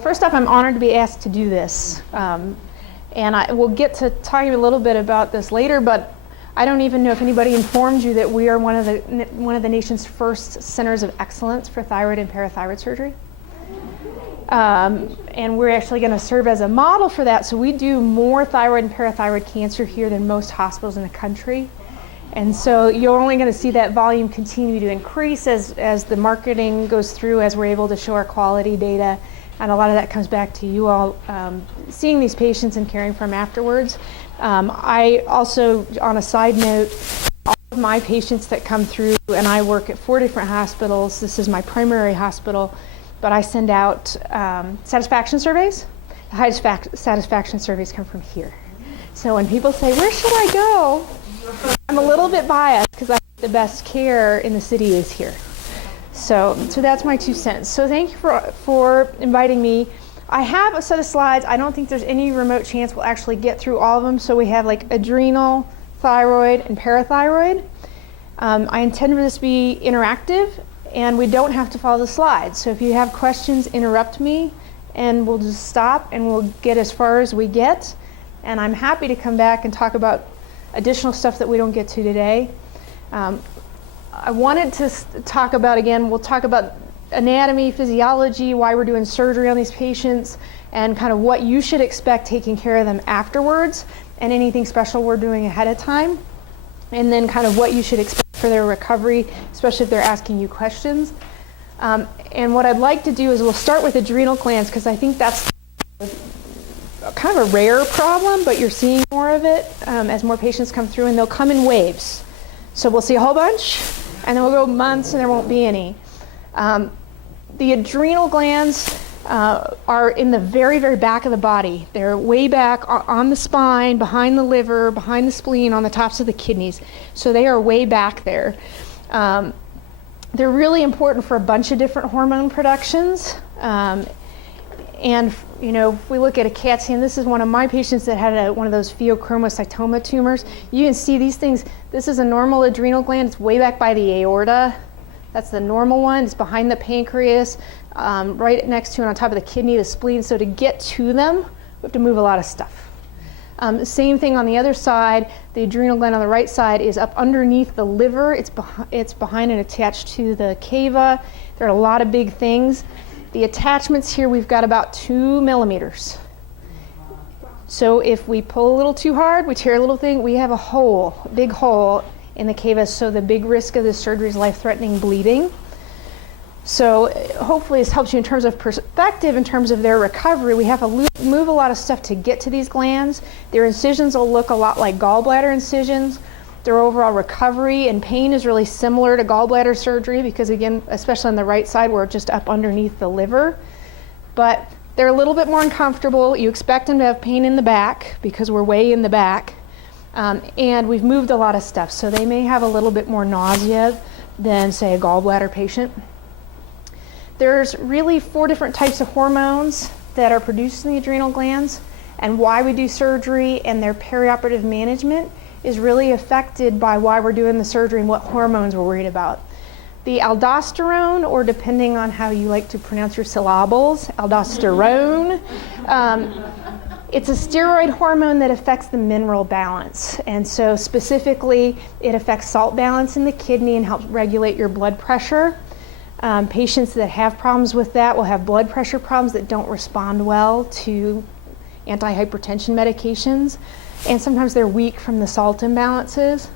First off, I'm honored to be asked to do this. And I will get to talking a little bit about this later, but I don't even know if anybody informed you that we are one of the nation's first centers of excellence for thyroid and parathyroid surgery. And we're actually going to serve as a model for that. So we do more thyroid and parathyroid cancer here than most hospitals in the country. And so you're only going to see that volume continue to increase as the marketing goes through, as we're able to show our quality data. And a lot of that comes back to you all seeing these patients and caring for them afterwards. I also, on a side note, all of my patients that come through, and I work at 4 different hospitals. This is my primary hospital, but I send out satisfaction surveys. The highest satisfaction surveys come from here. So when people say, "Where should I go?" I'm a little bit biased because I think the best care in the city is here. So that's my 2 cents. So thank you for inviting me. I have a set of slides. I don't think there's any remote chance we'll actually get through all of them. So we have like adrenal, thyroid, and parathyroid. I intend for this to be interactive, and we don't have to follow the slides. So if you have questions, interrupt me, and we'll just stop, and we'll get as far as we get. And I'm happy to come back and talk about additional stuff that we don't get to today. I wanted to talk about, again, we'll talk about anatomy, physiology, why we're doing surgery on these patients, and kind of what you should expect taking care of them afterwards, and anything special we're doing ahead of time, and then kind of what you should expect for their recovery, especially if they're asking you questions. And what I'd like to do is we'll start with adrenal glands, because I think that's kind of a rare problem, but you're seeing more of it as more patients come through, and they'll come in waves. So we'll see a whole bunch, and then we'll go months and there won't be any. The adrenal glands are in the very, very back of the body. They're way back on the spine, behind the liver, behind the spleen, on the tops of the kidneys. So they are way back there. They're really important for a bunch of different hormone productions. And you know, if we look at a CAT scan, this is one of my patients that had one of those pheochromocytoma tumors. You can see these things. This is a normal adrenal gland. It's way back by the aorta. That's the normal one. It's behind the pancreas, right next to and on top of the kidney, the spleen. So to get to them, we have to move a lot of stuff. Same thing on the other side. The adrenal gland on the right side is up underneath the liver. It's behind and attached to the cava. There are a lot of big things. The attachments here, we've got about 2 millimeters. So if we pull a little too hard, we tear a little thing, we have a hole, a big hole in the cava. So the big risk of this surgery is life-threatening bleeding. So hopefully this helps you in terms of perspective, in terms of their recovery. We have to move a lot of stuff to get to these glands. Their incisions will look a lot like gallbladder incisions. Their overall recovery and pain is really similar to gallbladder surgery because, again, especially on the right side, we're just up underneath the liver. But they're a little bit more uncomfortable. You expect them to have pain in the back because we're way in the back. And we've moved a lot of stuff. So they may have a little bit more nausea than, say, a gallbladder patient. There's really 4 different types of hormones that are produced in the adrenal glands, and why we do surgery and their perioperative management is really affected by why we're doing the surgery and what hormones we're worried about. The aldosterone, or depending on how you like to pronounce your syllables, aldosterone, it's a steroid hormone that affects the mineral balance. And so specifically, it affects salt balance in the kidney and helps regulate your blood pressure. Patients that have problems with that will have blood pressure problems that don't respond well to antihypertension medications. And sometimes they're weak from the salt imbalances.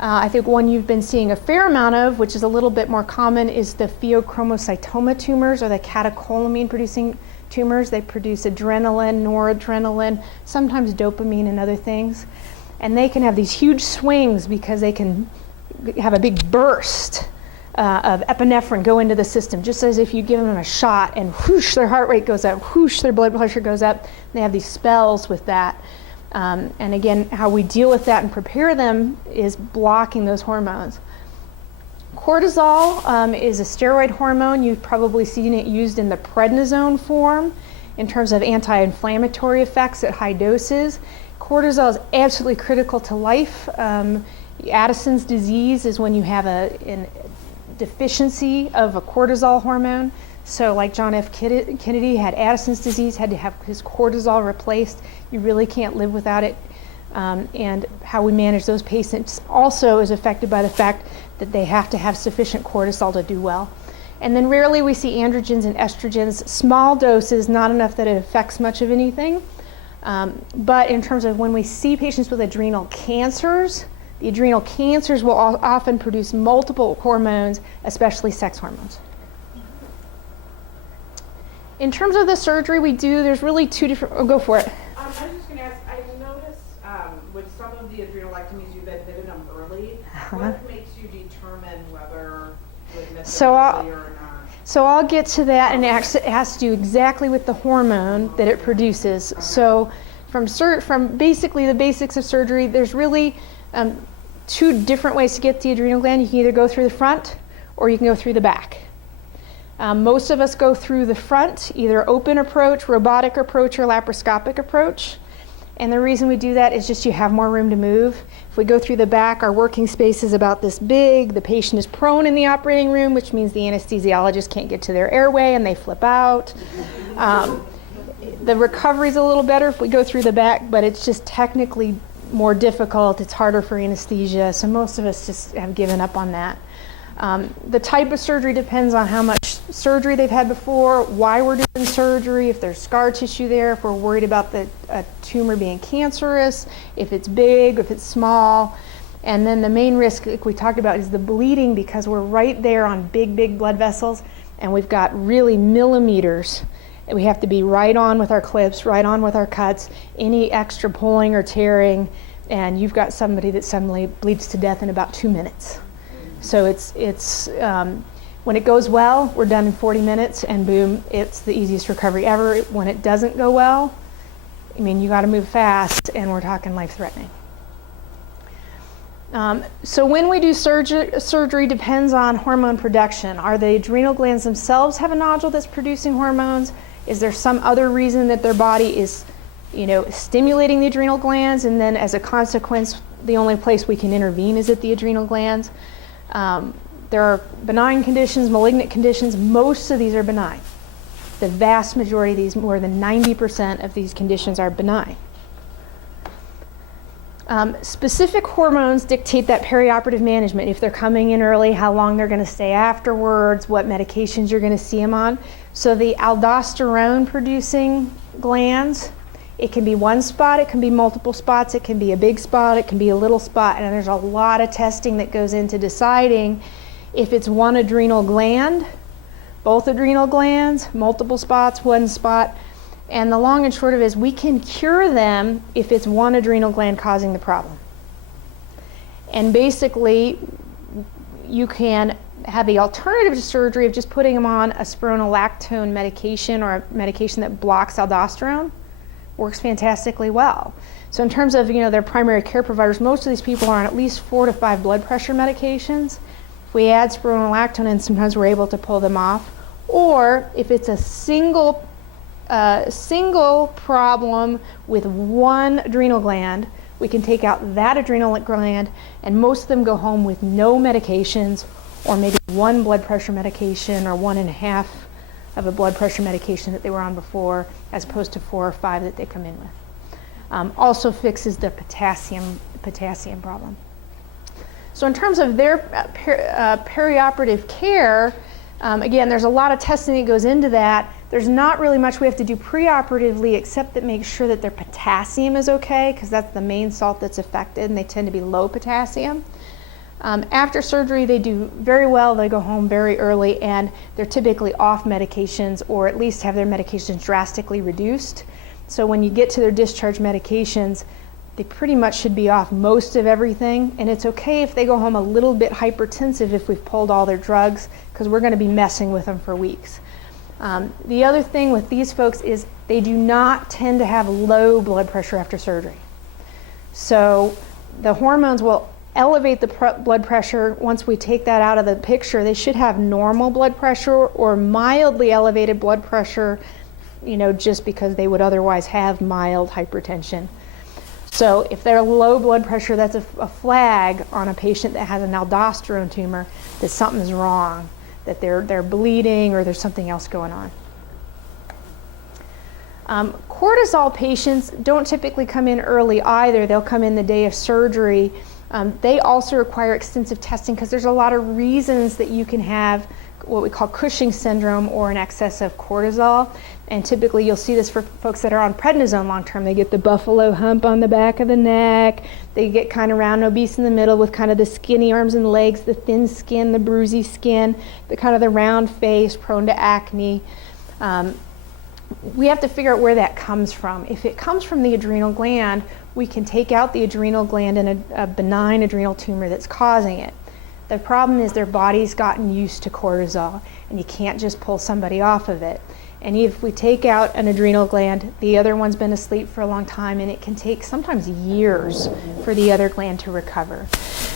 I think one you've been seeing a fair amount of, which is a little bit more common, is the pheochromocytoma tumors, or the catecholamine-producing tumors. They produce adrenaline, noradrenaline, sometimes dopamine and other things. And they can have these huge swings because they can have a big burst of epinephrine go into the system, just as if you give them a shot, and whoosh, their heart rate goes up, whoosh, their blood pressure goes up. They have these spells with that. And again, how we deal with that and prepare them is blocking those hormones. Cortisol is a steroid hormone. You've probably seen it used in the prednisone form in terms of anti-inflammatory effects at high doses. Cortisol is absolutely critical to life. Addison's disease is when you have a deficiency of a cortisol hormone. So like John F. Kennedy had Addison's disease, had to have his cortisol replaced. You really can't live without it. And how we manage those patients also is affected by the fact that they have to have sufficient cortisol to do well. And then rarely we see androgens and estrogens, small doses, not enough that it affects much of anything. But in terms of when we see patients with adrenal cancers, the adrenal cancers will often produce multiple hormones, especially sex hormones. In terms of the surgery we do, there's really two different, go for it. I was just going to ask, I noticed with some of the adrenalectomies you've admitted them early. What makes you determine whether you admit them early or not? So I'll get to that, and it has to do exactly with the hormone that it produces. Okay. So from basically the basics of surgery, there's really two different ways to get the adrenal gland. You can either go through the front or you can go through the back. Most of us go through the front, either open approach, robotic approach, or laparoscopic approach. And the reason we do that is just you have more room to move. If we go through the back, our working space is about this big. The patient is prone in the operating room, which means the anesthesiologist can't get to their airway and they flip out. The recovery is a little better if we go through the back, but it's just technically more difficult. It's harder for anesthesia, so most of us just have given up on that. The type of surgery depends on how much surgery they've had before, why we're doing surgery, if there's scar tissue there, if we're worried about the tumor being cancerous, if it's big, if it's small. And then the main risk, like we talked about, is the bleeding, because we're right there on big blood vessels, and we've got really millimeters. And we have to be right on with our clips, right on with our cuts, any extra pulling or tearing, and you've got somebody that suddenly bleeds to death in about 2 minutes. So it's when it goes well, we're done in 40 minutes, and boom, it's the easiest recovery ever. When it doesn't go well, I mean, you got to move fast, and we're talking life-threatening. So when we do surgery depends on hormone production. Are the adrenal glands themselves have a nodule that's producing hormones? Is there some other reason that their body is, stimulating the adrenal glands, and then as a consequence, the only place we can intervene is at the adrenal glands? There are benign conditions, malignant conditions. Most of these are benign. The vast majority of these, more than 90% of these conditions, are benign. Specific hormones dictate that perioperative management. If they're coming in early, how long they're going to stay afterwards, what medications you're going to see them on. So the aldosterone producing glands, it can be one spot, it can be multiple spots, it can be a big spot, it can be a little spot, and there's a lot of testing that goes into deciding if it's one adrenal gland, both adrenal glands, multiple spots, one spot. And the long and short of it is we can cure them if it's one adrenal gland causing the problem. And basically, you can have the alternative to surgery of just putting them on a spironolactone medication, or a medication that blocks aldosterone. Works fantastically well. So in terms of their primary care providers, most of these people are on at least 4 to 5 blood pressure medications. If we add spironolactone in, sometimes we're able to pull them off. Or if it's a single problem with one adrenal gland, we can take out that adrenal gland, and most of them go home with no medications, or maybe 1 blood pressure medication, or 1.5 of a blood pressure medication that they were on before, as opposed to 4 or 5 that they come in with. Also fixes the potassium problem. So in terms of their perioperative care, again, there's a lot of testing that goes into that. There's not really much we have to do preoperatively except that make sure that their potassium is okay, because that's the main salt that's affected, and they tend to be low potassium. After surgery, they do very well. They go home very early, and they're typically off medications, or at least have their medications drastically reduced. So when you get to their discharge medications, they pretty much should be off most of everything, and it's okay if they go home a little bit hypertensive if we've pulled all their drugs, because we're going to be messing with them for weeks. The other thing with these folks is they do not tend to have low blood pressure after surgery. So the hormones will elevate the blood pressure. Once we take that out of the picture, they should have normal blood pressure or mildly elevated blood pressure, just because they would otherwise have mild hypertension. So if they're low blood pressure, that's a flag on a patient that has an aldosterone tumor that something's wrong. that they're bleeding or there's something else going on. Cortisol patients don't typically come in early either. They'll come in the day of surgery. They also require extensive testing because there's a lot of reasons that you can have what we call Cushing syndrome or an excess of cortisol. And typically you'll see this for folks that are on prednisone long term. They get the buffalo hump on the back of the neck. They get kind of round and obese in the middle with kind of the skinny arms and legs, the thin skin, the bruisey skin, the kind of the round face, prone to acne. We have to figure out where that comes from. If it comes from the adrenal gland, we can take out the adrenal gland and a benign adrenal tumor that's causing it. The problem is their body's gotten used to cortisol, and you can't just pull somebody off of it. And if we take out an adrenal gland, the other one's been asleep for a long time, and it can take sometimes years for the other gland to recover.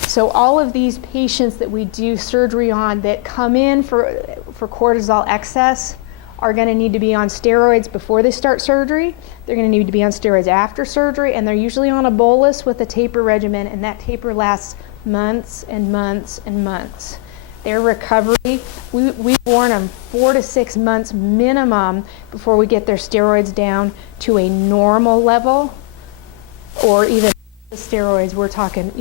So all of these patients that we do surgery on that come in for cortisol excess are going to need to be on steroids before they start surgery. They're going to need to be on steroids after surgery, and they're usually on a bolus with a taper regimen, and that taper lasts months and months and months. Their recovery, we warn them 4 to 6 months minimum before we get their steroids down to a normal level, or even the steroids, we're talking,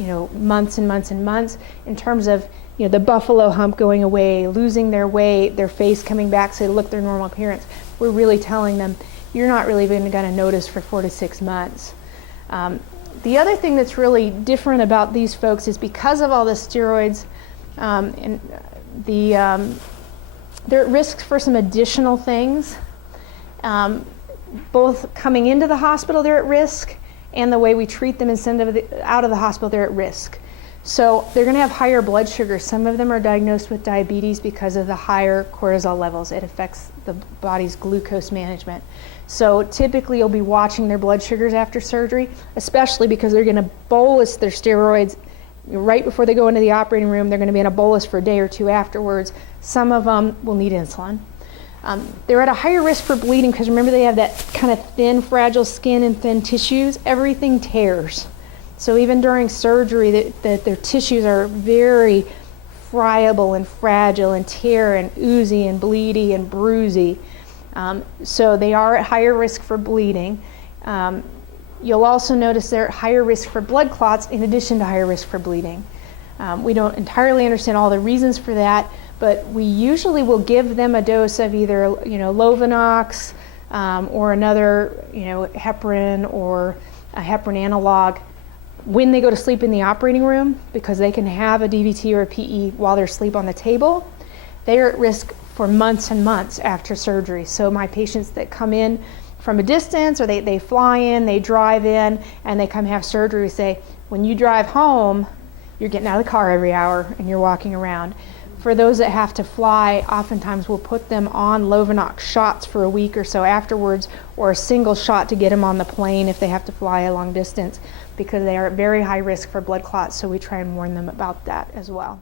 months and months and months in terms of the buffalo hump going away, losing their weight, their face coming back so they look their normal appearance. We're really telling them, you're not really even going to notice for 4 to 6 months. The other thing that's really different about these folks is because of all the steroids, they're at risk for some additional things. Both coming into the hospital, they're at risk, and the way we treat them and send them out of the hospital, they're at risk. So they're going to have higher blood sugar. Some of them are diagnosed with diabetes because of the higher cortisol levels. It affects the body's glucose management. So typically you'll be watching their blood sugars after surgery, especially because they're going to bolus their steroids right before they go into the operating room. They're going to be in a bolus for a day or two afterwards. Some of them will need insulin. They're at a higher risk for bleeding because remember they have that kind of thin, fragile skin and thin tissues. Everything tears. So even during surgery, their tissues are very friable and fragile and tear and oozy and bleedy and bruisey. So they are at higher risk for bleeding. You'll also notice they're at higher risk for blood clots in addition to higher risk for bleeding. We don't entirely understand all the reasons for that, but we usually will give them a dose of either Lovenox or another heparin or a heparin analog when they go to sleep in the operating room, because they can have a DVT or a PE while they're asleep on the table. They're at risk for months and months after surgery. So my patients that come in from a distance, or they fly in, they drive in, and they come have surgery, say, when you drive home, you're getting out of the car every hour and you're walking around. For those that have to fly, oftentimes we'll put them on Lovenox shots for a week or so afterwards, or a single shot to get them on the plane if they have to fly a long distance, because they are at very high risk for blood clots, so we try and warn them about that as well.